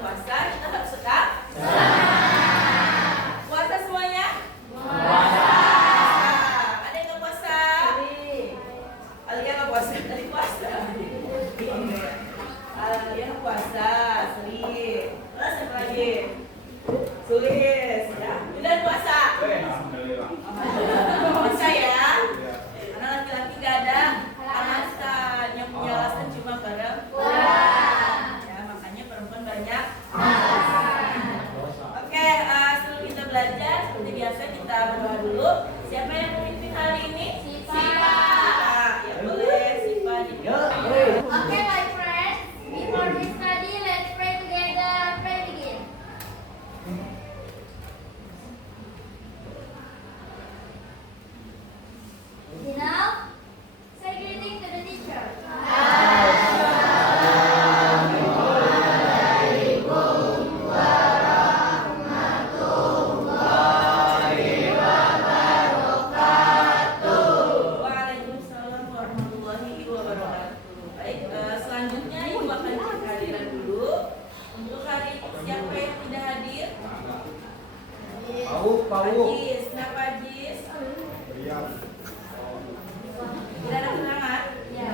puasa kita harus tetap puasa semuanya? Puasa. Ada yang nggak puasa? Alia nggak puasa, tadi puasa. Alia nggak puasa, Sulis. Terus apa lagi? Sulis, ya. Udah puasa? Puasa ya? Karena laki-laki nggak ada alasan, yang punya alasan cuma perempuan. Ya, makanya perempuan banyak. Oke, sebelum kita belajar, seperti biasa kita berdoa dulu. Siapa yang memimpin hari ini? Sipa. Ya boleh, Sipa. Okay, my friends, before we study, let's pray together. Pray begin. Now, say greeting to the teacher. Waalaikumsalam warahmatullahi wabarakatuh. Baik, selanjutnya ibu akan kehadiran dulu. Untuk hari ini siapa yang tidak hadir? Ajis, kenapa Ajis? Tidak ada keterangan? Ya.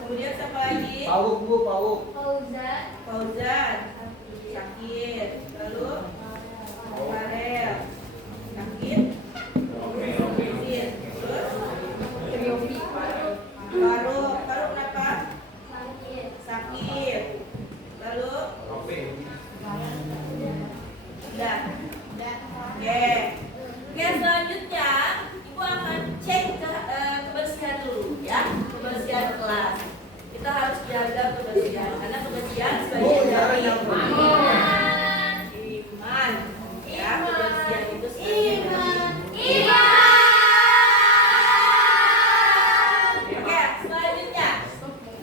Kemudian siapa lagi? Fauzan. Fauzan, Syakir, lalu Farel, Syakir, terus Faruk kenapa? Sakit, lalu udah. Oke, selanjutnya ibu akan cek kebersihan dulu ya, kebersihan kelas. Kita harus jaga kebersihan karena kebersihan sebagian dari iman. Ya, kebersihan itu sebagian dari Oke, selanjutnya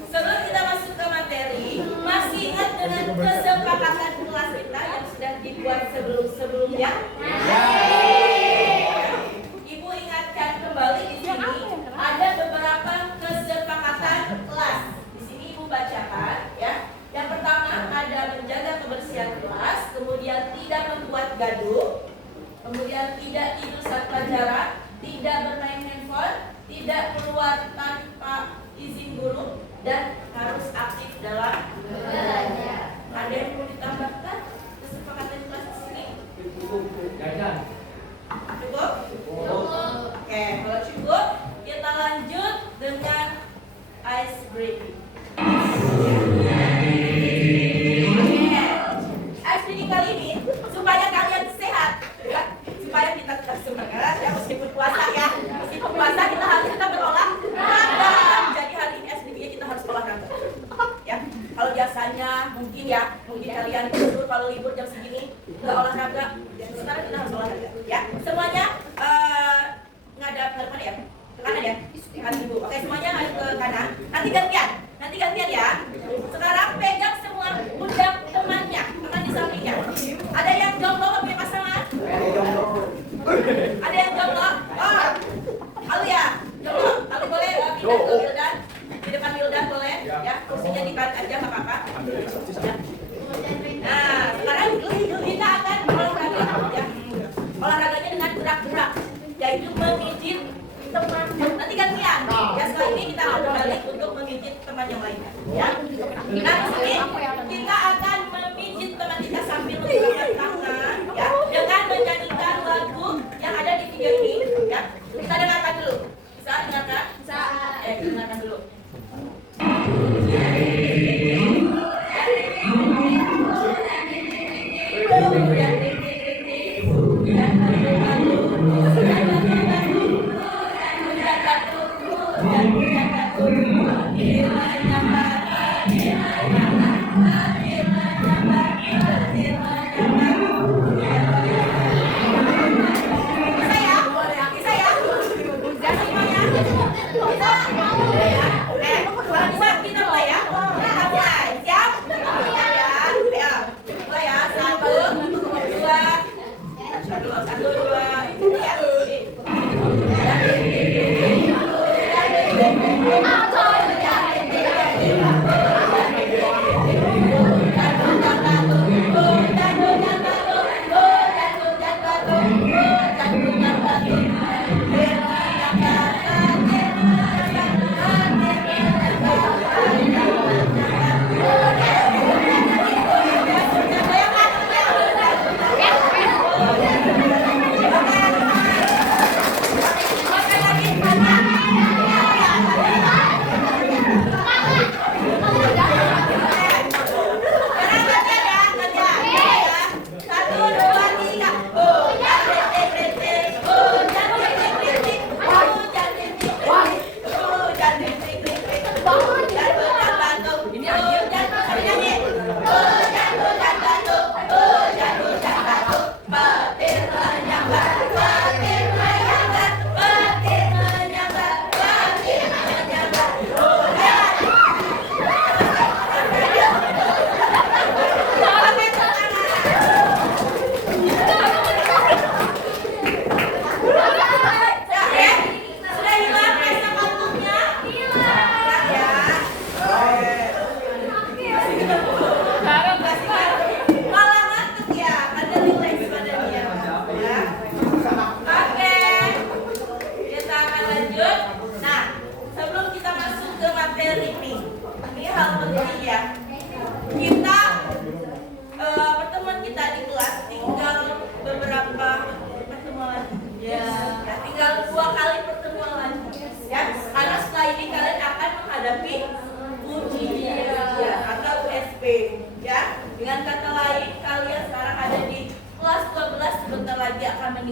sebelum kita masuk ke materi, masih ingat dengan kesepakatan kelas kita yang sudah dibuat sebelumnya? Ibu ingatkan kembali di sini ada beberapa kesepakatan kelas. Di sini ibu bacakan ya. Yang pertama ada menjaga kebersihan kelas, kemudian tidak membuat gaduh, kemudian tidak tidur saat pelajaran, tidak bermain handphone, tidak keluar tanpa izin guru, dan harus aktif dalam belajar. Ada yang perlu ditambahkan kesepakatan kelas di sini? Cukup? Oke, kalau cukup, kita lanjut dengan ice breaking. Ice breaking kali ini supaya kalian sehat, ya, supaya kita tetap semangat ya meskipun puasa ya. Meskipun puasa kita harus tetap berolahraga. Jadi hari ini ice breaking kita harus olahraga. Ya, kalau biasanya mungkin kalian tidur kalau libur jam segini nggak olahraga. Sekarang kita harus olahraga. Ya, semuanya ngadap ke mana ya? Ke kanan ya? Kanan ibu. Oke, semuanya ngadap ke kanan. Nanti gantian ya. Sekarang pegang semua pundak temannya, teman di sampingnya. Ada yang jomblo punya pasangan? Ada yang jomblo? Oh, Alu ya, jomblo. Alu boleh pindah ke Wildan, di depan Wildan boleh, ya. Kursinya di kanan aja nggak apa-apa. Ya. Nah, sekarang kita akan olahraga ya. Olahraganya dengan gerak-gerak, yaitu memijit teman. Nanti gantian. Ya, setelah ini kita akan berbalik untuk memijit teman yang lainnya. Ya. Nah, di sini kita akan memijit teman kita sambil menggunakan tangan, ya, dengan menyanyikan lagu yang ada di video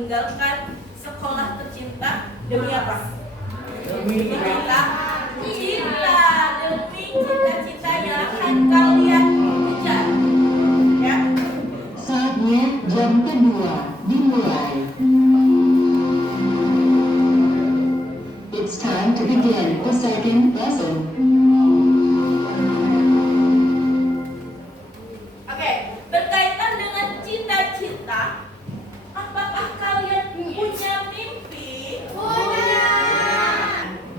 meninggalkan sekolah tercinta demi apa? Demi cinta, demi cita-cita yang akan kalian kejar. Ya. Saatnya jam kedua dimulai. It's time to begin the second lesson. Oke, berkaitan dengan cita-cita, apakah kalian punya mimpi? Punya.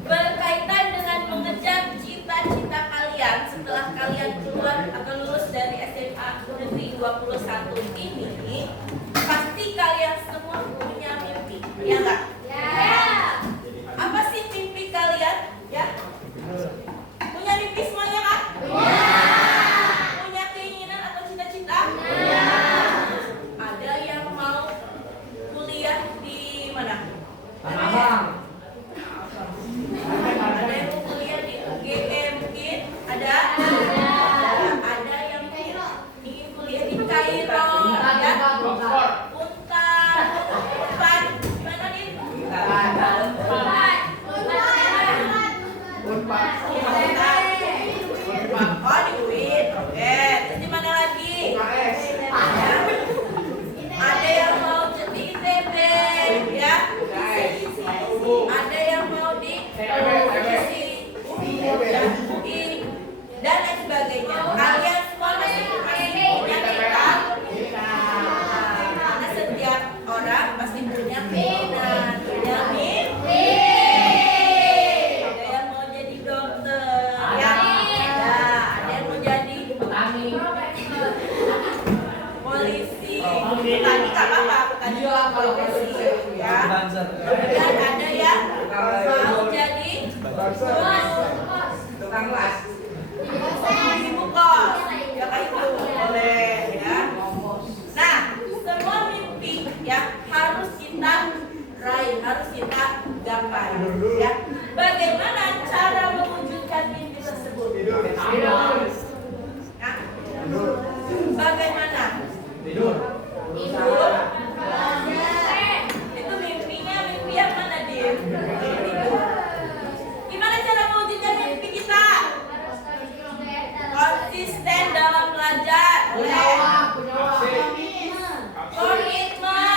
Berkaitan dengan mengejar cita-cita kalian setelah kalian keluar atau lulus dari SMA Negeri 21 ini, pasti kalian semua punya mimpi, ya enggak? Ya. Apa sih mimpi kalian? Ya? Punya mimpi semuanya kan? Punya keinginan atau cita-cita? Ada yang mau kuliah di mana? Ada yang mau kuliah di UGM mungkin? Ada? Ada yang ingin kuliah di Kairo, ya? Unpad, gimana nih? Oh, di UIN. Oke, terus di mana lagi? Ada yang mau di ITB, ya? Ada yang mau di UI, dan lain sebagainya. Kalian semua masih punya cita. Karena setiap orang pasti punya keinginan, punya mimpi. Ada yang mau jadi dokter, ya? Ada yang mau jadi polisi. Tadi nggak apa-apa, tadi polisi, ya. Dan ada yang mau jadi ibu kos, ya kayak itu boleh, ya. Nah, semua mimpi ya harus kita raih, harus kita gapai, ya. Bagaimana cara mewujudkan mimpi tersebut? Nah, bagaimana? Tidur. Itu mimpinya mimpi yang mana, Dim? Tidur. Gimana cara mewujudkan mimpi kita? Konsisten dalam belajar, komitmen,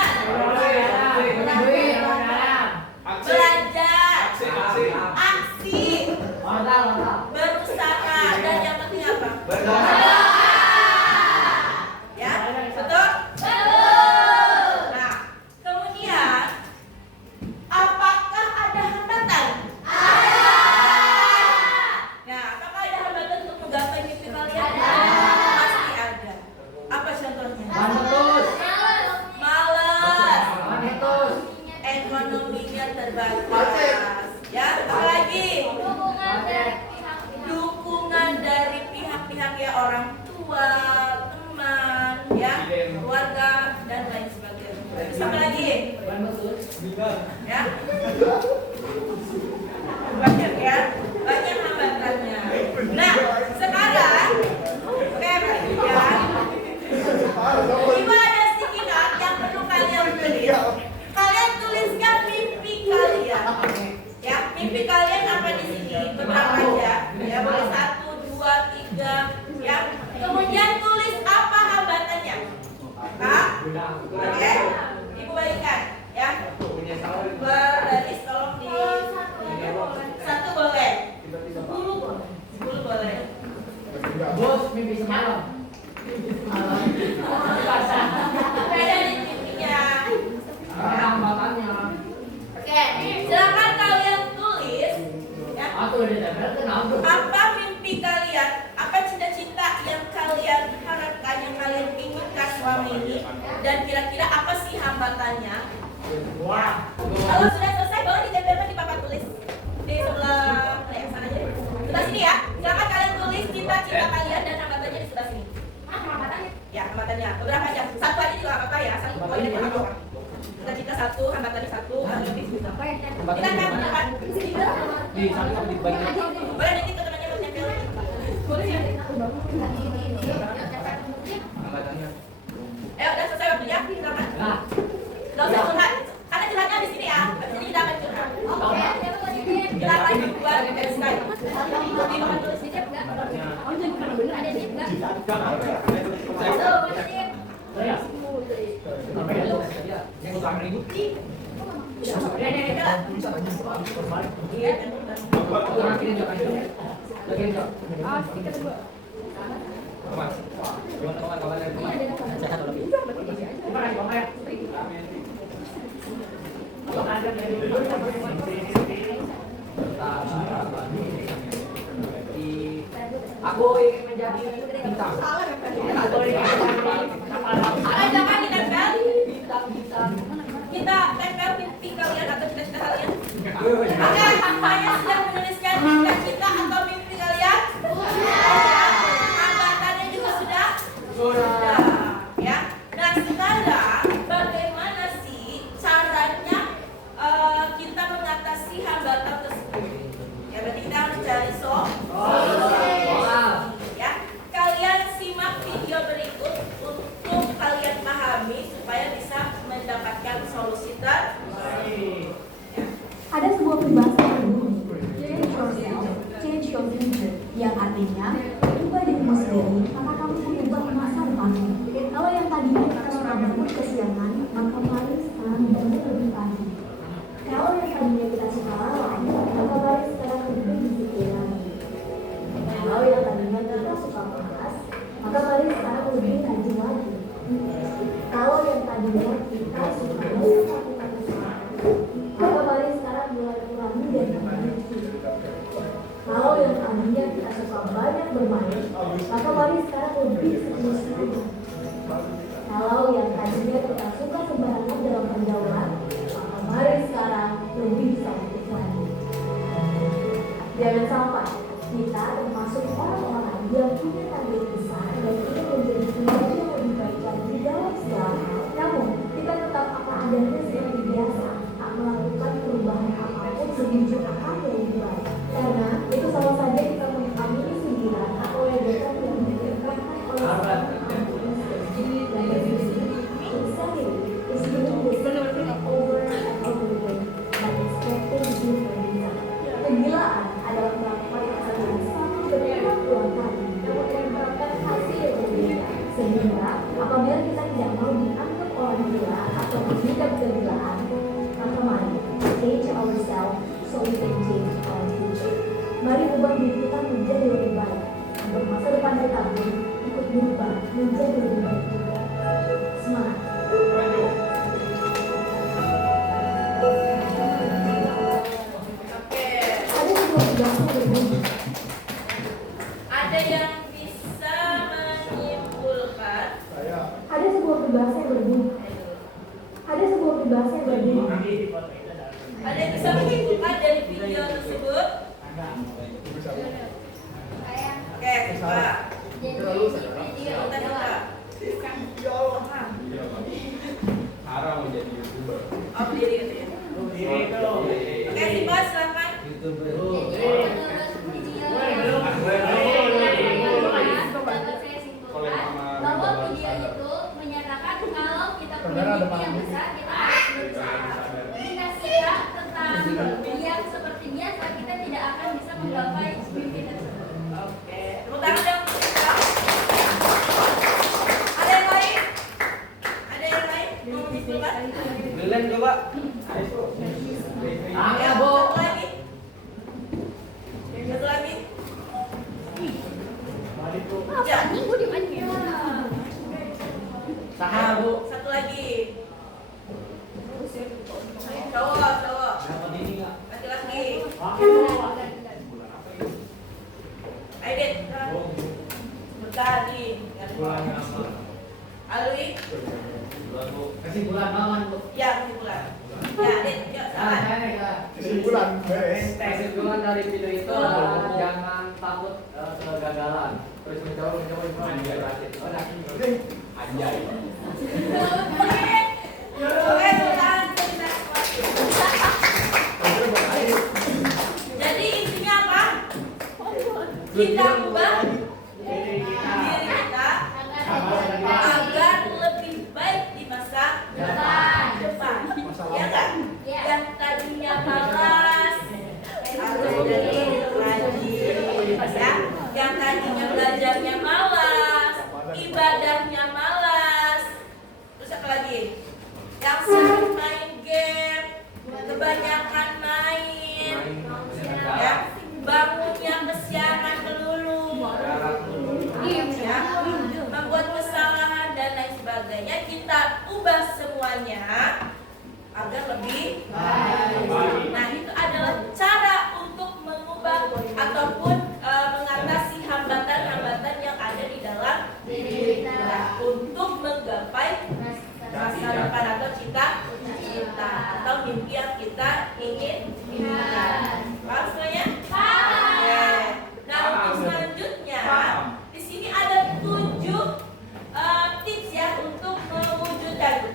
belajar, aksi, berusaha, dan yang penting apa? Ya, betul? Nah, kemudian apakah ada hambatan? Nah, apakah ada hambatan untuk menggapai mimpi kalian? Pasti ada. Apa contohnya? Malas, ekonominya terbatas. Ya, apa lagi? Dukungan dari pihak-pihak ya, orang tua, teman, ya, keluarga, dan lain sebagainya. Terus apa lagi? Ya, banyak ya, banyak hambatannya. Nah, sekarang, oke, perhatikan. Ini ada stikinan yang perlu kalian tulis. Kalian tuliskan mimpi kalian. Ya, mimpi kalian apa di sini? Beberapa aja. Ya, boleh 1, 2, 3. Ya, kemudian tulis apa hambatannya. Kak, oke? Ibu balikkan, ya. Berbaris tolong di 1 boleh. 10 boleh. Bos, mimpi semalam. Beda nih mimpinya. Hambatannya. Oke, silakan kalian tulis ya, Aku udah dapat kenapa? apa mimpi kalian, apa cita-cita yang kalian harapkan, yang kalian inginkan selama ini, dan kira-kira apa sih hambatannya. Wah. Kalau sudah selesai boleh ditempelkan di papan tulis di sebelah sana aja. Sebelah sini ya. Silakan kalian tulis cita-cita kalian dan hambatannya di sebelah sini. Ya, hambatannya. Beberapa aja. 1 aja juga nggak apa-apa ya. 1 poin aja nggak apa-apa. Cita-cita 1, hambatannya 1, lebih susah. Kita kan depan. Di sana di bagian. Boleh nanti ke temannya buat nempel. Hambatannya. Udah selesai waktunya. Silakan. Nah. Nggak usah curhat. Saya. Apa ya? Yang utang ribut. Aku ingin menjadi bintang. Jangan ditempel. Bintang. Kita tempel mimpi kalian atau cita-cita kalian. Oke, hanya sedang menuliskan cita-cita atau mimpi kalian. Anggatannya juga sudah. Sudah. Ya. Nah sekarang bagaimana sih caranya kita mengatasi hambatan tersebut? Ya berarti kita harus cari solusi. Ya. Kalian simak video berikut untuk kalian pahami supaya bisa mendapatkan solusi terbaik. Ada sebuah peribahasa yang berbunyi, change yourself, change your future, yang artinya, ubah dirimu sendiri, maka kamu mengubah masa depanmu. Kalau yang tadinya kita suka bangun kesiangan, maka mari sekarang bangun lebih pagi. Kalau yang tadinya kita suka lalai, maka mari sekarang lebih disiplin lagi. Kalau yang tadinya kita suka malas, maka mari sekarang lebih rajin lagi. Kalau yang tadinya kita suka melakukan sesuatu, maka mari sekarang mulai kurangi dan memiliki. Kalau yang tadinya kita suka banyak bermain, maka mari sekarang lebih serius lagi. Kalau yang tadinya kita suka sembarangan dalam pergaulan, maka mari sekarang lebih selektif lagi. Jangan sampai kita termasuk orang-orang yang punya target besar dan ingin menjadi pribadi yang lebih baik lagi dalam segala hal. Namun, kita tetap apa adanya seperti biasa, tak melakukan perubahan apapun menuju akal yang lebih baik. Karena itu sama saja kita mengamini sindiran atau ledekan yang diberikan oleh seorang is doing the same thing over and over again, but expecting different result. Kegilaan adalah melakukan kesalahan satu berulang kali, namun mengharapkan hasil yang berbeda. Sehingga apabila kita tidak mau dianggap orang gila atau mengidap kegilaan, maka mari change ourselves so we can change our future. Mari ubah diri kita menjadi lebih baik, agar masa depan kita pun ikut berubah menjadi lebih baik juga. Semangat! Oke. Ada sebuah peribahasa yang berbunyi, Ada yang bisa menyimpulkan. ada sebuah peribahasa yang berbunyi, ada sebuah peribahasa yang berbunyi, Ada yang bisa menyimpulkan dari video tersebut? Oke, coba. Jadi video Kita coba. Haram menjadi YouTuber. Oh, berdiri gitu ya. Oke, Simba silakan. YouTuber. Bahwa video itu menyatakan kalau kita punya mimpi yang besar, kita harus berusaha. Jika kita tetap diam seperti biasa, kita tidak akan bisa menggapai mimpi tersebut. Oke, tepuk tangan dong. Ada yang lain? Ada yang lain? Mau menyimpulkan? Glenn coba. Ya, Bu. satu lagi. Satu lagi. Ya. Saha, Bu. Satu lagi. Cowok, cowok. Dapat ini enggak? Laki-laki. Oke. Aidit. Bentar nih. Alwi. Kesimpulan naon, Bu? Ya, kesimpulan. Ya, Dit, yuk, silakan. Kesimpulan dari video itu adalah jangan takut kegagalan. Terus mencoba berhasil. Oh, nah. Anjay. Oke, silakan. Jadi intinya apa? Kita ubah diri kita agar lebih baik di masa depan. Ya kan? Yang tadinya malas harus jadi rajin, ya. Yang tadinya belajarnya malas tujuannya agar lebih baik. Nah, itu adalah cara untuk mengubah ataupun mengatasi hambatan-hambatan yang ada di dalam diri kita untuk menggapai masa depan atau cita-cita atau mimpi yang kita ingin inginkan. Paham semuanya? Oke. Nah, untuk selanjutnya di sini ada 7 tips ya untuk mewujudkan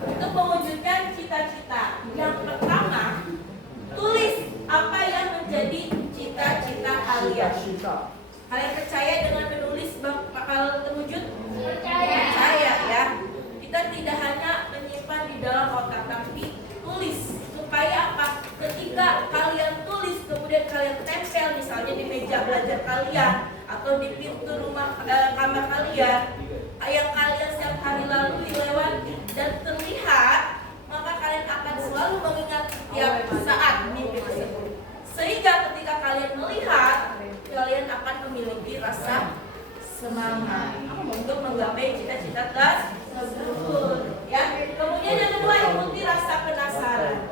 untuk mewujudkan cita-cita. Yang pertama, tulis apa yang menjadi cita-cita kalian. Kalian percaya dengan menulis bakal terwujud? Percaya ya. Kita tidak hanya menyimpan di dalam otak, tapi tulis supaya apa? Ketika kalian tulis kemudian kalian tempel misalnya di meja belajar kalian atau di pintu rumah kamar kalian yang kalian setiap hari lalui lewati dan terlihat, maka kalian akan selalu mengingat setiap saat mimpi tersebut. Sehingga ketika kalian melihat, kalian akan memiliki rasa semangat untuk menggapai cita-cita tersebut. Ya. Kemudian yang kedua, ikuti rasa penasaran.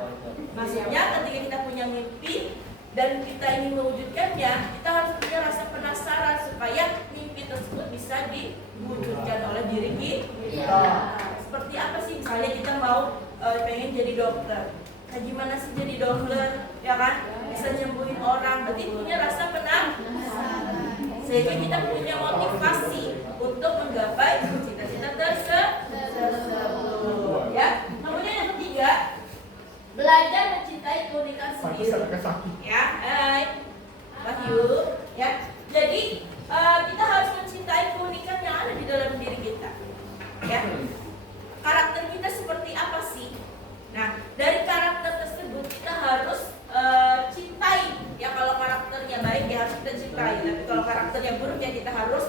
Maksudnya ketika kita punya mimpi dan kita ingin mewujudkannya, kita harus punya rasa penasaran supaya mimpi tersebut bisa diwujudkan oleh diri kita. Seperti apa sih? Misalnya kita mau pengen jadi dokter. Nah, gimana sih jadi dokter? Ya kan? Bisa nyembuhin orang. Berarti punya rasa penasaran. Sehingga kita punya motivasi untuk menggapai cita-cita tersebut. Ya. Kemudian yang ketiga, belajar mencintai keunikan sendiri. Ya, Wahyu. Ya. Jadi kita harus mencintai keunikan yang ada di dalam diri kita. Ya. Karakter kita seperti apa sih? Nah, dari karakter tersebut kita harus cintai. Ya, kalau karakternya baik ya harus kita cintai. Tapi kalau karakternya buruk ya kita harus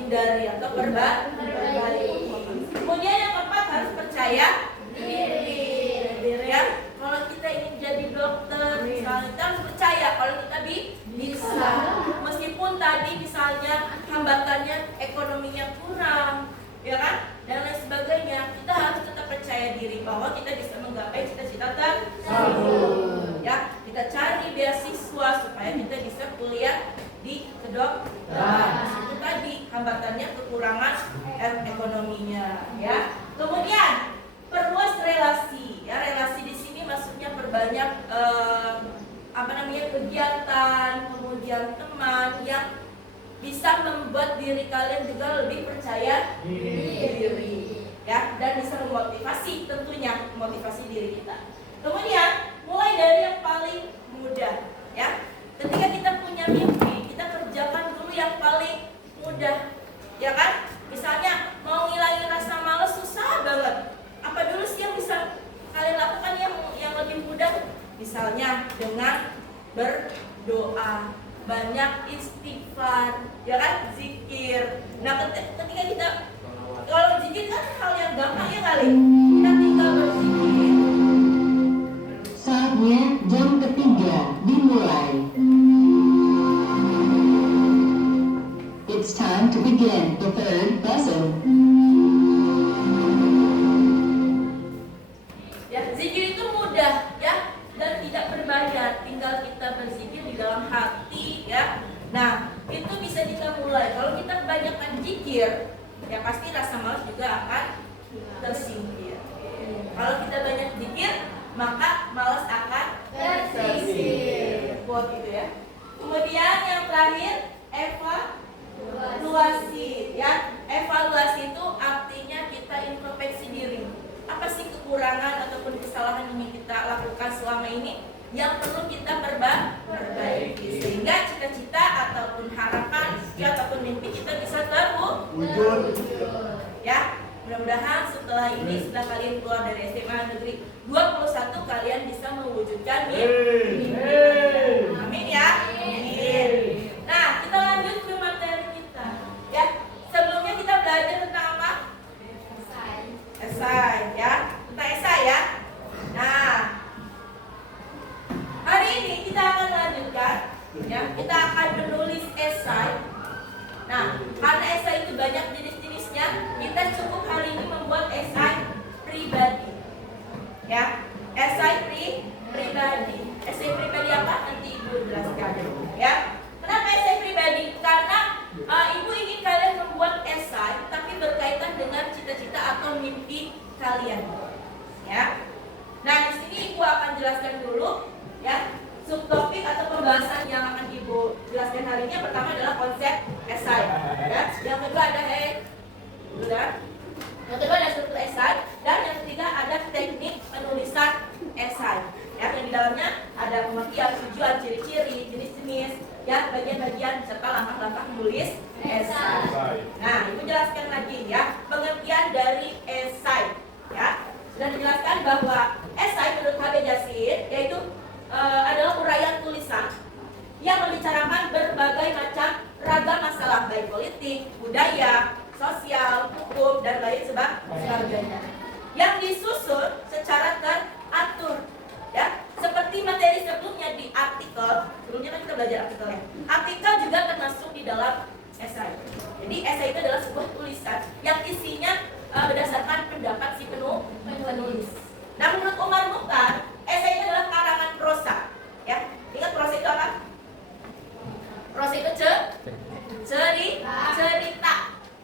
hindari atau perbaiki. Kemudian yang keempat, harus percaya diri. Ya, kalau kita ingin jadi dokter, misalnya kita harus percaya kalau kita bisa. Meskipun tadi misalnya hambatannya ekonominya kurang, ya kan, dan lain sebagainya, kita harus tetap percaya diri bahwa kita bisa menggapai cita-cita tersebut. Ya, kita cari beasiswa supaya kita bisa kuliah di kedokteran. Itu tadi hambatannya kekurangan ekonominya. Ya, kemudian perluas relasi. Ya, relasi di sini maksudnya perbanyak kegiatan, kemudian teman yang bisa membuat diri kalian juga lebih percaya diri. Ya, dan bisa memotivasi, tentunya memotivasi diri kita. Kemudian mulai dari yang paling mudah. Ya, ketika kita punya mimpi, kita kerjakan dulu yang paling mudah. Ya kan? Misalnya mau ngilangin rasa malas susah banget. Apa dulu sih yang bisa kalian lakukan yang lebih mudah? Misalnya dengan berdoa, banyak istighfar, ya kan, zikir. Nah, ketika kita kalau zikir kan hal yang gampang ya kali. Kita tinggal berzikir. Saatnya jam ketiga dimulai. It's time to begin the third lesson. Ya, zikir itu mudah ya dan tidak berbayar, tinggal kita berzikir di dalam hati ya. Nah, itu bisa kita mulai. Kalau kita kebanyakan zikir, ya pasti rasa malas juga akan tersingkir. Kalau kita banyak zikir, maka malas akan tersingkir. Buat itu ya. Kemudian yang terakhir, evaluasi ya. Evaluasi itu artinya kita introspeksi diri. Apa sih kekurangan ataupun kesalahan yang kita lakukan selama ini yang perlu kita perbaiki sehingga cita-cita ataupun harapan ataupun mimpi kita bisa terwujud. Ya, mudah-mudahan setelah kalian keluar dari SMA Negeri 21 kalian bisa mewujudkan mimpi. Amin ya. Amin. Nah, kita lanjut ke materi kita. Ya, sebelumnya kita belajar tentang apa? Esai ya, tentang esai ya. Nah, hari ini kita akan lanjutkan ya, kita akan menulis esai. Nah, karena esai itu banyak jenis-jenisnya, kita cukup hari ini membuat esai kalian. Ya. Nah, di sini Ibu akan jelaskan dulu ya subtopik atau pembahasan yang akan Ibu jelaskan hari ini. Yang pertama adalah konsep esai. Ya. Yang kedua ada yang kedua ada struktur esai, dan yang ketiga ada teknik penulisan esai. Ya, yang di dalamnya ada pengertian, tujuan, ciri-ciri, jenis-jenis, ya, bagian-bagian serta langkah-langkah menulis esai. Nah, Ibu jelaskan lagi ya pengertian dari esai. Ya, sudah dijelaskan bahwa esai menurut H.B. Jazir yaitu adalah uraian tulisan yang membicarakan berbagai macam ragam masalah baik politik, budaya, sosial, hukum, dan lain sebagainya yang disusun secara teratur. Ya, seperti materi sebelumnya di artikel, sebelumnya kan kita belajar artikel ya. Artikel juga termasuk di dalam esai. Jadi esai itu adalah sebuah tulisan yang isinya berdasarkan pendapat si penulis. Nah, menurut Umar Mukhtar, esai itu adalah karangan prosa. Ya, ingat prosa itu apa? Prosa itu cerita.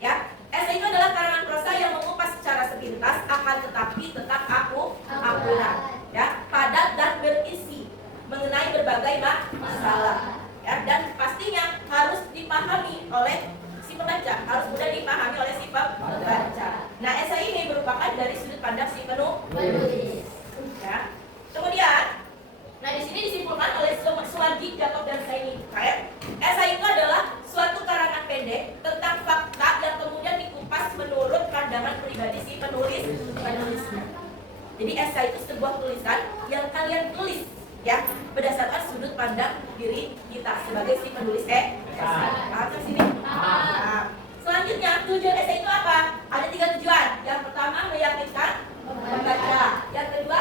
Ya, esai itu adalah karangan prosa yang mengupas secara sepintas, akan tetapi tetap akurat, ya, padat dan berisi mengenai berbagai masalah, ya, dan pastinya harus dipahami oleh si pembaca, harus mudah dipahami oleh si pembaca. Nah, esai ini merupakan dari sudut pandang si penulis. Ya. Kemudian, nah di sini disimpulkan oleh Suwardi, Jacob, dan Saini. Esai itu adalah suatu karangan pendek tentang fakta yang kemudian dikupas menurut pandangan pribadi si penulisnya. Jadi esai itu sebuah tulisan yang kalian tulis ya berdasarkan sudut pandang diri kita sebagai si penulis esai. Paham kan sini? Nah, selanjutnya tujuan esai itu apa? Ada 3 tujuan. Yang pertama meyakinkan pembaca. Yang kedua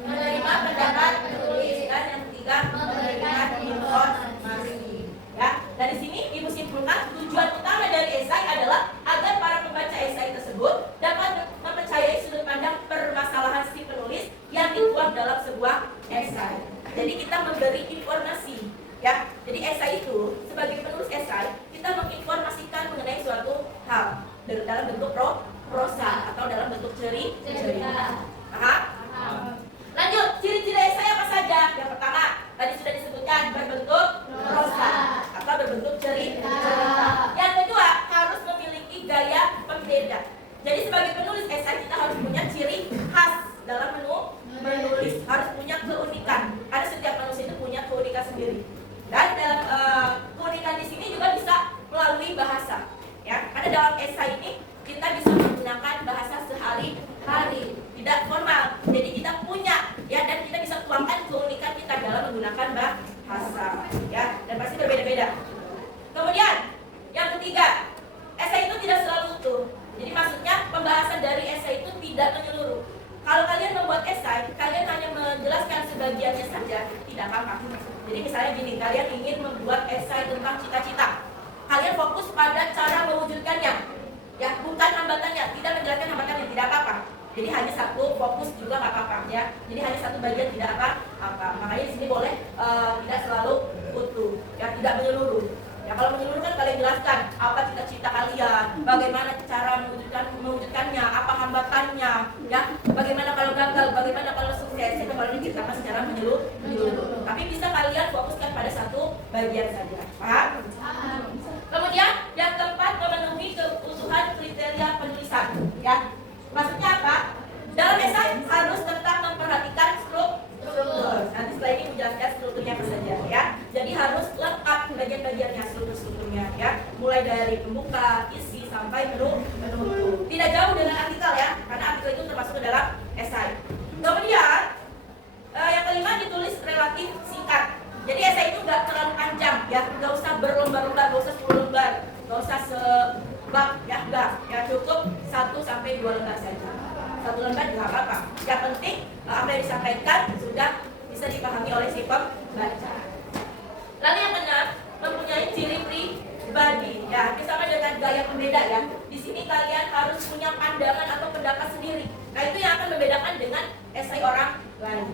menerima pendapat penulis, dan yang ketiga memberikan informasi. Ya, dari sini Ibu simpulkan tujuan utama dari esai adalah agar para pembaca esai tersebut dapat mempercayai sudut pandang permasalahan si penulis yang dituang dalam sebuah esai. Jadi kita memberi informasi, ya. Jadi esai itu sebagai penulis esai kita menginformasikan mengenai suatu hal dalam bentuk prosa atau dalam bentuk cerita. Lanjut, ciri-ciri esai apa saja? Yang pertama, tadi sudah disebutkan berbentuk prosa atau berbentuk cerita. Yang kedua, harus memiliki gaya pembeda. Jadi sebagai penulis esai kita harus punya ciri khas dalam menulis, harus punya keunikan. Karena setiap manusia itu punya keunikan sendiri. Dan dalam keunikan di sini juga bisa melalui bahasa. Ya, karena dalam esai ini kita bisa menggunakan bahasa sehari-hari, tidak formal. Jadi kita punya ya, dan kita bisa tuangkan keunikan kita dalam menggunakan bahasa ya, dan pasti berbeda-beda. Kemudian yang ketiga, esai itu tidak selalu utuh. Jadi maksudnya pembahasan dari esai itu tidak menyeluruh. Kalau kalian membuat esai, kalian hanya menjelaskan sebagiannya saja, tidak apa-apa. Jadi misalnya gini, kalian ingin membuat esai tentang cita-cita, kalian fokus pada cara mewujudkannya, ya, bukan hambatannya. Tidak menjelaskan hambatannya, tidak apa-apa. Jadi hanya satu fokus juga nggak apa-apa ya. Jadi hanya satu bagian tidak apa-apa. Makanya di sini boleh tidak selalu utuh, ya, tidak menyeluruh. Ya, kalau menyeluruh kan kalian jelaskan apa cita-cita kalian, bagaimana cara mewujudkannya, apa hambatannya, ya, bagaimana kalau gagal, bagaimana kalau sukses. Itu kalau diceritakan secara menyeluruh. Tapi bisa kalian fokuskan pada satu bagian saja. Paham? Kemudian yang keempat, memenuhi keutuhan kriteria penulisan. Ya, maksudnya apa? Dalam esai harus tetap memperhatikan struktur. Nanti setelah ini menjelaskan strukturnya apa saja ya. Jadi harus lengkap bagian-bagiannya, strukturnya ya. Mulai dari pembuka, isi sampai penutup. Tidak jauh dengan artikel ya, karena artikel itu termasuk ke dalam esai. Kemudian yang kelima, ditulis relatif singkat. Jadi esai itu nggak terlalu panjang ya, nggak usah berlembar-lembar, nggak usah 10 lembar, nggak usah sebab ya, enggak. Ya cukup 1 sampai 2 lembar saja. 1 lembar juga apa-apa. Yang penting apa yang disampaikan sudah bisa dipahami oleh si pembaca. Lalu yang keenam, mempunyai ciri pribadi. Ya, sama dengan gaya pembeda ya. Di sini kalian harus punya pandangan atau pendapat sendiri. Nah, itu yang akan membedakan dengan esai orang lain.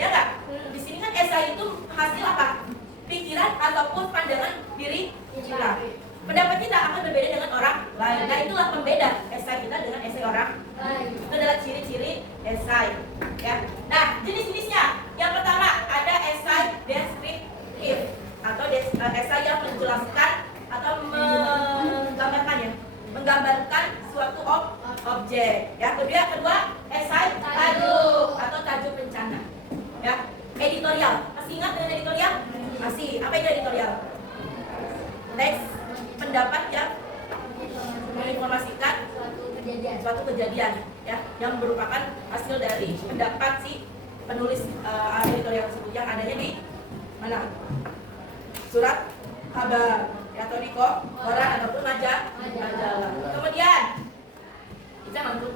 Ya enggak? Di sini kan esai itu hasil apa? Pikiran ataupun pandangan diri kita. Pendapat kita akan berbeda dengan orang lain. Nah, itulah pembeda esai kita dengan esai orang lain. Itu adalah ciri-ciri objek. Ya, kedua esai tajuk atau tajuk rencana. Ya, editorial. Masih ingat dengan editorial? Masih. Apa itu editorial? Teks pendapat yang menginformasikan suatu kejadian, ya, yang merupakan hasil dari pendapat si penulis editorial tersebut yang adanya di mana? Surat kabar, ya, atau di koran ataupun majalah. Kemudian bisa mampu.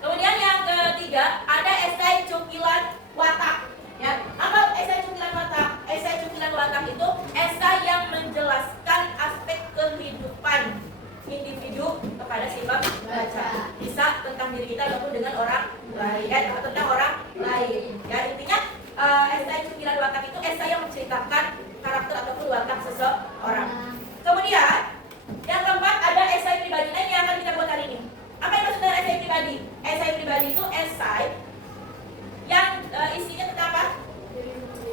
Kemudian yang ketiga ada esai cukilan watak. Ya, apa esai cukilan watak? Esai cukilan watak itu esai yang menjelaskan aspek kehidupan individu kepada si pembaca. Bisa tentang diri kita ataupun dengan orang lain, atau tentang orang lain. Ya, intinya esai cukilan watak itu esai yang menceritakan karakter ataupun watak seseorang. Kemudian yang keempat ada esai pribadi. Nah, ini yang akan kita buat hari ini. Apa yang maksud dengan esai pribadi? Esai pribadi itu esai yang isinya tentang apa?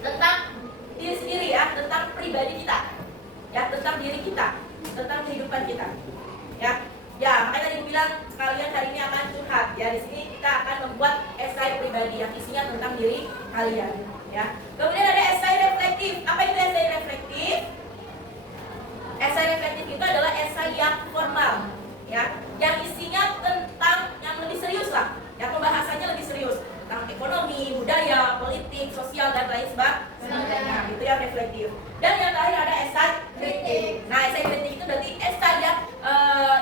Tentang diri sendiri, ya, tentang pribadi kita, ya, tentang diri kita, tentang kehidupan kita, ya. Ya, makanya tadi bilang kalian hari ini akan curhat. Ya, di sini kita akan membuat esai pribadi yang isinya tentang diri kalian, ya. Kemudian ada esai reflektif. Apa itu esai reflektif? Esai reflektif itu adalah esai yang formal, ya, yang isinya tentang yang lebih serius lah, ya, pembahasannya lebih serius tentang ekonomi, budaya, politik, sosial dan lain sebagainya. Itu yang reflektif. Dan yang terakhir ada esai kritik. Nah, esai kritik itu berarti esai yang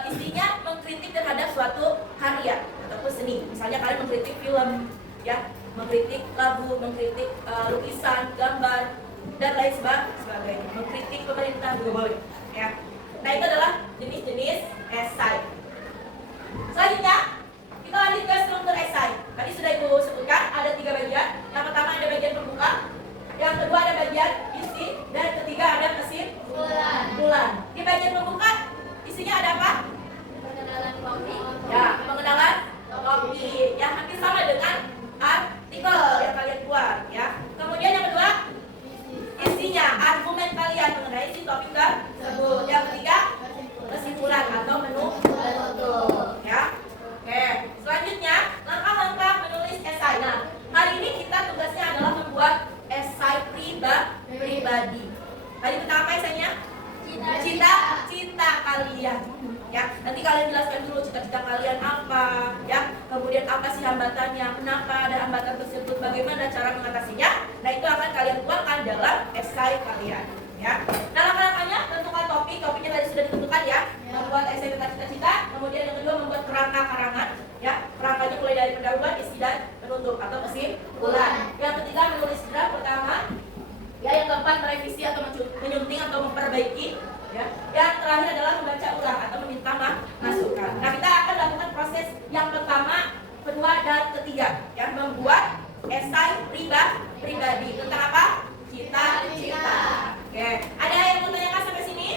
isinya mengkritik terhadap suatu karya ataupun seni. Misalnya kalian mengkritik film, ya, mengkritik lagu, mengkritik lukisan, gambar dan lain sebagainya. Mengkritik pemerintah juga boleh, ya. Nah, itu adalah jenis-jenis esai. Selanjutnya kita lanjut ke struktur esai. Tadi sudah Ibu sebutkan ada 3 bagian. Yang pertama ada bagian pembuka, yang kedua ada bagian isi, dan yang ketiga ada kesimpulan. Di bagian pembuka isinya ada apa? Pengenalan topik. Ya, pengenalan topik yang hampir sama dengan artikel yang kalian buat, ya. Kemudian yang kedua isinya argumen kalian mengenai si topik tersebut. Yang ketiga kesimpulan atau penutup, ya. Oke, selanjutnya langkah-langkah menulis esai. Nah, hari ini kita tugasnya adalah membuat esai pribadi. Tadi tentang apa esainya? Cita-cita kalian. Ya, nanti kalian jelaskan dulu cita-cita kalian apa, ya. Kemudian apa sih hambatannya, kenapa ada hambatan tersebut, bagaimana cara mengatasinya. Nah, itu akan kalian tuangkan dalam esai kalian, ya. Nah, langkah-langkahnya tentukan topiknya tadi sudah ditentukan, ya. Membuat esai tentang cita-cita, kemudian yang kedua membuat kerangka karangan, ya. Kerangkanya mulai dari pendahuluan, isi dan penutup atau kesimpulan. Yang ketiga menulis draft pertama, ya. Yang keempat merevisi atau menyunting atau memperbaiki, ya. Yang terakhir adalah membaca ulang atau meminta masukan. Nah, kita akan lakukan proses yang pertama, kedua, dan ketiga, ya. Membuat esai pribadi tentang apa? Cita-cita. Oke, ada yang mau tanyakan sampai sini?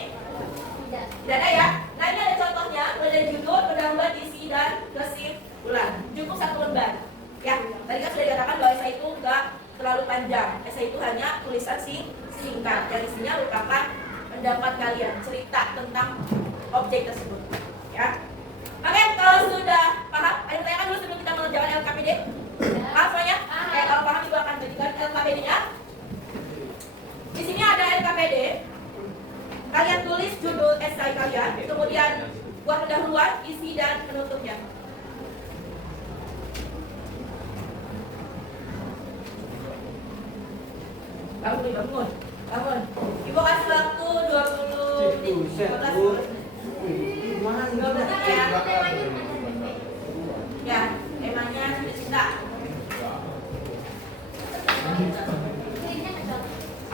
Tidak ada, ya. Nah, ini ada contohnya, mulai dari judul, pendahuluan, isi, dan kesimpulan. Cukup 1 lembar, ya. Tadi kan sudah dikatakan bahwa esai itu enggak terlalu panjang. Esai itu hanya tulisan singkat yang isinya merupakan pendapat kalian, cerita tentang objek tersebut, ya. Oke, kalau sudah paham, ayo tanyakan dulu sebelum kita mengerjakan LKPD. Paham semuanya? Oke, kalau paham Ibu akan berikan LKPD-nya. Di sini ada LKPD. Kalian tulis judul esai kalian, kemudian buat pendahuluan, isi, dan penutupnya. Bangun. Ibu kasih waktu 20 menit. 15 menit, ya. Ya, temanya cita-cita.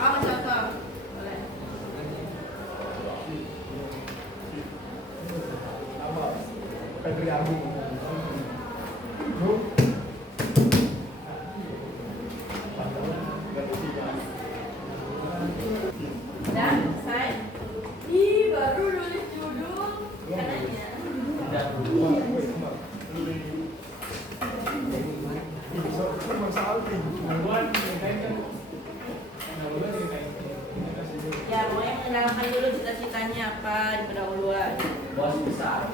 Oh, contoh. Boleh. Udah, selesai. Ih, baru nulis judul. Katanya. Ya, pokoknya mengenalkan dulu cita-citanya apa di pendahuluan. Bos besar.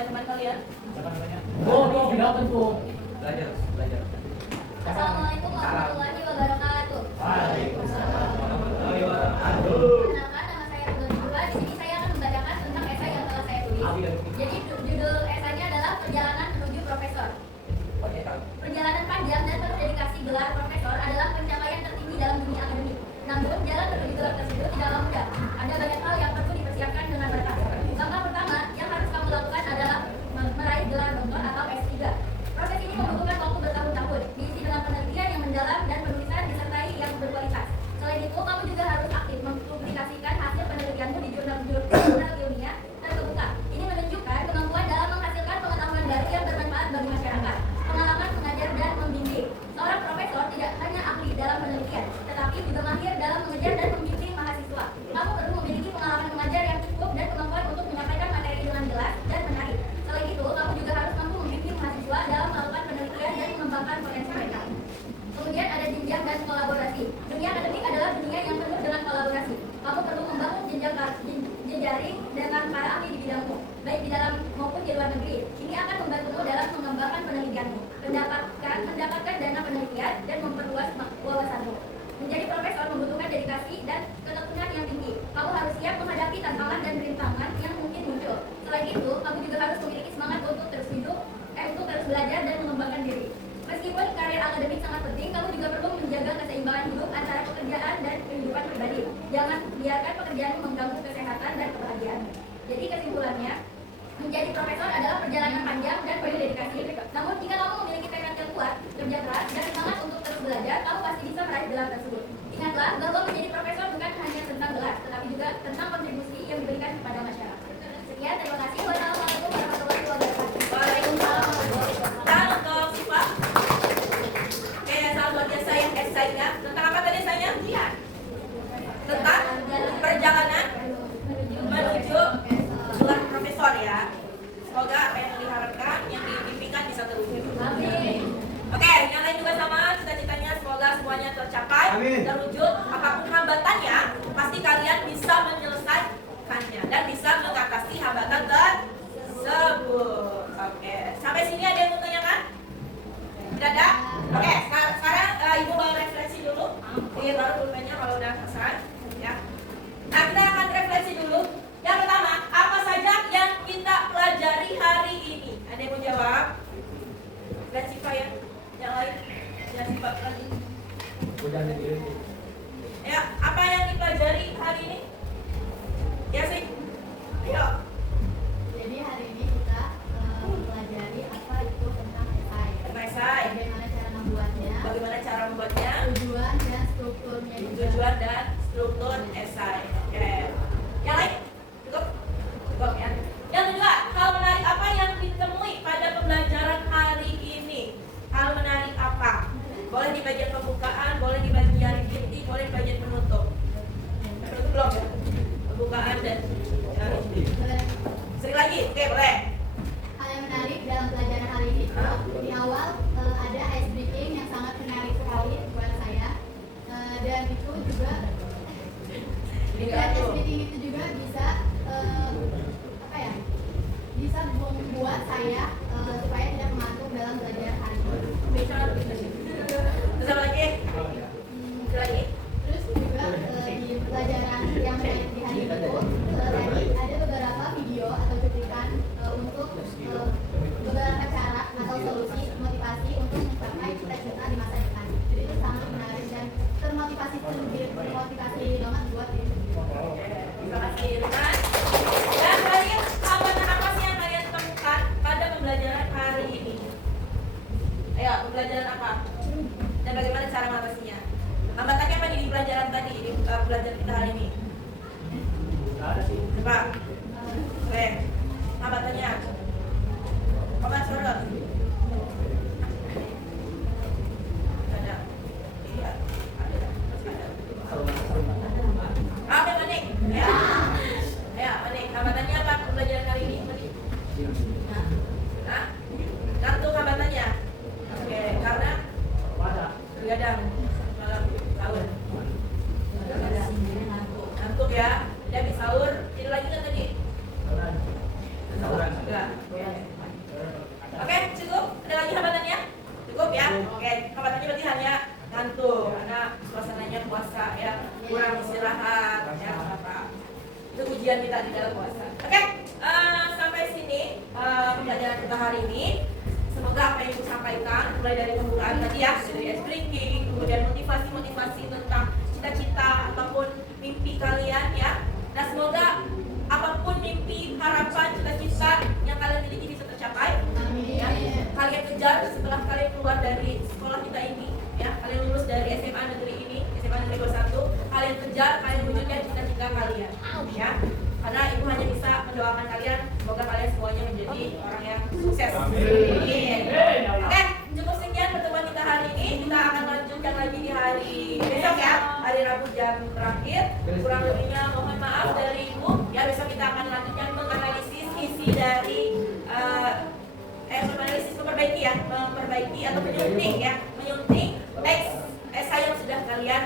oleh teman kalian. Oh, tidak tentu. Belajar. Assalamualaikum warahmatullahi wabarakatuh. Waalaikumsalam. Perkenalkan, nama saya Rudolf Dua. Di sini saya akan membacakan tentang esai yang telah saya tulis. Jadi judul esainya adalah Perjalanan Menuju Profesor. Perjalanan panjang dan penuh dedikasi gelar profesor adalah pencapaian tertinggi dalam dunia akademik. Namun, jalan menuju gelar tersebut tidaklah mudah. Ada banyak hal yang perlu dipersiapkan dengan matang. Langkah pertama yang harus kamu lakukan adalah meraih gelar doktor atau S3. Proses ini membutuhkan waktu bertahun-tahun, diisi dengan penelitian yang mendalam dan penulisan disertai yang berkualitas. Selain itu, kamu juga harus aktif mempublikasikan hasil penelitianmu di jurnal ilmiah terkemuka. Ini menunjukkan kemampuan dalam menghasilkan pengetahuan baru yang bermanfaat bagi masyarakat. Pengalaman mengajar dan membimbing. Seorang profesor tidak hanya ahli dalam penelitian, tetapi juga mahir dalam mengejar dan membimbing mahasiswa. Kamu perlu memiliki pengalaman mengajar yang cukup dan kemampuan untuk menyampaikan materi dengan jelas dan menarik. Selain itu, kamu juga harus mampu membimbing mahasiswa dalam melakukan penelitian dan mengembangkan potensi mereka. Kemudian ada jenjang dan kolaborasi. Dunia akademik adalah dunia yang penuh dengan kolaborasi. Kamu perlu membangun jejaring dengan para ahli di bidangmu, baik di dalam maupun di luar negeri. Ini akan membantumu dalam mengembangkan penelitianmu, mendapatkan dana penelitian, dan memperluas wawasanmu. Menjadi profesor membutuhkan dedikasi dan ketekunan yang tinggi. Kamu harus siap menghadapi tantangan dan rintangan yang mungkin muncul. Selain itu, kamu juga harus memiliki semangat untuk terus belajar dan mengembangkan diri. Meskipun karir akademik sangat penting, kamu juga perlu menjaga keseimbangan hidup antara pekerjaan dan kehidupan pribadi. Jangan biarkan pekerjaan mengganggu kesehatan dan kebahagiaan. Jadi kesimpulannya, menjadi profesor adalah perjalanan panjang dan penuh dedikasi. Namun jika kamu memiliki tekad yang kuat, kerja keras, dan semangat untuk terus belajar, kamu pasti bisa meraih gelar tersebut. Ingatlah bahwa menjadi profesor bukan hanya tentang gelar, tetapi juga tentang kontribusi yang diberikan kepada masyarakat. Sekian, terima kasih. Wassalamualaikum warahmatullahi wabarakatuh. Waalaikumsalam warahmatullahi wabarakatuh. Dan untuk Siva, oke, salam luar biasa yang esainya. Tentang apa tadi esainya? Tentang perjalanan menuju gelar profesor ya. Semoga apa yang diharapkan, yang diimpikan bisa terwujud. Amin. Oke, yang lain juga sama cita-citanya, semoga semuanya tercapai, Amin. terwujud. Apapun hambatannya, pasti kalian bisa menyelesaikannya dan bisa mengatasi hambatan tersebut. Oke, sampai sini ada yang mau tanyakan? Tidak ada? Oke, sekarang ibu mau refleksi dulu. Iya, baru pulpennya kalau udah selesai. Ya. Nah, kita akan refleksi dulu. Yang pertama, apa saja yang kita pelajari hari ini? Ada yang mau jawab? Dan Siva ya? Yang lain? Dan Siva lagi. Ya, apa yang dipelajari hari ini? Ya sih. Ayo. Jadi hari ini kita mempelajari apa itu tentang esai. Esai. Bagaimana cara membuatnya, Bagaimana cara membuatnya? tujuan dan strukturnya juga. Tujuan dan struktur esai. Oke. Yang lain? Cukup? Cukup ya. Yang kedua, hal menarik apa yang ditemui pada pembelajaran hari ini? Hal menarik apa? Boleh di bagian pembukaan, boleh di bagian inti, boleh di bagian penutup. Penutup belum ya? Pembukaan dan inti. Sering lagi? Oke, boleh. Hal yang menarik dalam pelajaran hari ini itu di awal ada ice breaking yang sangat menarik sekali buat saya. Dan itu juga ice breaking itu juga bisa apa ya? Bisa membuat saya supaya tidak mengantuk dalam belajar hari ini. Bisa lebih kecil. Terus apa lagi? Terus lagi? Terus juga di pelajaran yang di hari itu tadi ada beberapa video atau cuplikan untuk beberapa cara atau solusi motivasi untuk mencapai cita-cita di masa depan. Jadi itu sangat menarik dan termotivasi banget buat diri. Terima kasih Irfan. Dan kalian hambatan apa sih yang kalian temukan pada pembelajaran hari ini? Ayo, pembelajaran apa? Dan bagaimana cara mengatasinya? Hambatannya apa nih di pelajaran tadi, di pelajaran kita hari ini? Coba. Oke. Hambatannya. Komen suara. Ada. Iya. Ada. Oke, Manik. Ya. Ya, Manik. Hambatannya apa pembelajaran hari ini? Manik. Hah? Kartu hambatannya. Oke, karena begadang malam sahur. Ngantuk ya. Dia habis sahur. Tidur lagi kan tadi? Oke, cukup? Ada lagi hambatannya? Cukup ya? Oke, hambatannya berarti hanya ngantuk karena suasananya puasa ya, kurang istirahat ya, apa? Itu ujian kita di dalam puasa. Oke, sampai sini pembelajaran kita hari ini. Semoga apa yang Ibu sampaikan, mulai dari pembukaan tadi ya, dari ice breaking, kemudian motivasi tentang cita-cita ataupun mimpi kalian ya. Nah, semoga apapun mimpi, harapan, cita-cita yang kalian miliki bisa tercapai. Ya. Kalian kejar setelah kalian keluar dari sekolah kita ini, ya. Kalian lulus dari SMA negeri ini, SMA negeri 21, kalian kejar, kalian wujudkan cita-cita kalian, ya. Karena Ibu hanya bisa mendoakan kalian, semoga kalian semuanya menjadi orang yang sukses. Amin. Oke, cukup sekian pertemuan kita hari ini. Kita akan lanjutkan lagi di hari besok ya, hari Rabu jam terakhir. Kurang lebihnya mohon maaf dari Ibu. Ya, besok kita akan lanjutkan menganalisis isi dari menganalisis memperbaiki atau menyunting teks esai yang sudah kalian